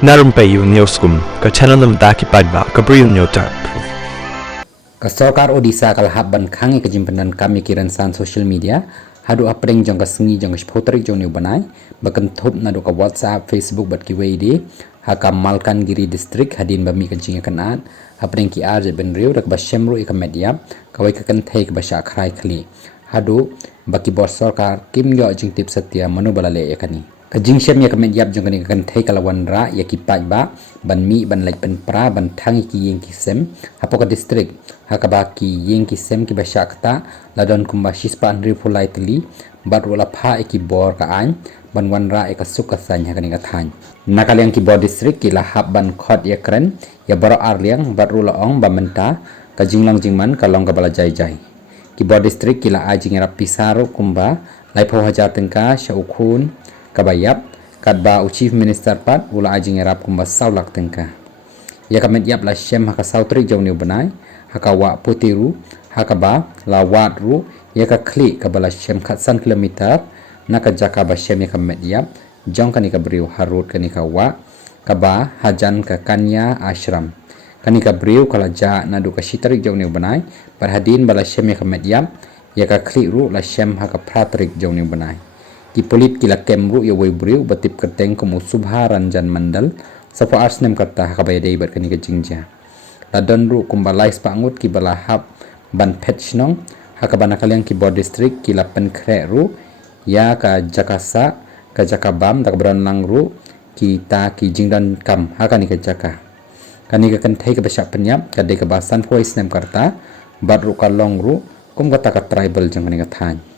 Na Rympei U ka channel nabynta ki paidbah ka Bri U Hynñiewtrep. Kasokar Odisha kalahap ban khang ke jimpenan kami Kyrshan social media hadu apreng jong kasengi jong spotrik jong new banai bakan thop na do ka WhatsApp Facebook bat kawei de haka Malkangiri district hadien bami kancing kanat apreng ki arje ben briew rak basyemru ik media kawei ka kan thai ka basha khrai khlieh hadu baki bor sarkar kim yo jing tip satya manu balale yakani kajing syam yak media jong kani kan thai kalawan ra yaki paidbah ban mi ban lek ban pra ban thang ki yeng ki sem hapoka district hakaba ki yeng ki sem ki basha kata ladon kumba shispan rifulai tli baroh la pha ki bor ka an ban wan ra ek suk ka san hakani ka than nakaliang ki bor district ki la hab ban khot yakren ya baroh arliang baroh la ong bamenta ka jinglang jingman ka long ka bala jai jai ki bor district ki la ajing ra pisaro kumba lai pho haja tengka shaukun kabayap kadba chief minister pat ula ajing rap kumba saulak tengka ya kamet yap la shem haka sautri jong new banai haka wa putiru haka ba la wat ru ya ka khlieh ka bala shem khatsan kilometer naka jaka ba shem ya kamet yap jong kani ka briew harut kani ka wa ka ba hajan ka kanya ashram kani ka briew kala ja na du ka shitarik jong new banai parhadin bala shem ya kamet yap ya ka khlieh ru la shem haka pratrik jong new banai ki polit kila kemru ya wei briew batip kyrteng kumu subha ranjan mandal sa parasnam kata hakabay day bat kani ka jingja ladon ru kumbalais pangut ki balahap ban petchnong hakabana kalyang ki bor district kila pen khrai ru ya ka jakasa ka jakabam dak bran lang ru ki ta ki jingdan kam hakani ka jaka kani ka kan thai ka basha penyap ka de ka basan voice nam karta bat ru ka long ru kum kata ka tribal jang kani ka than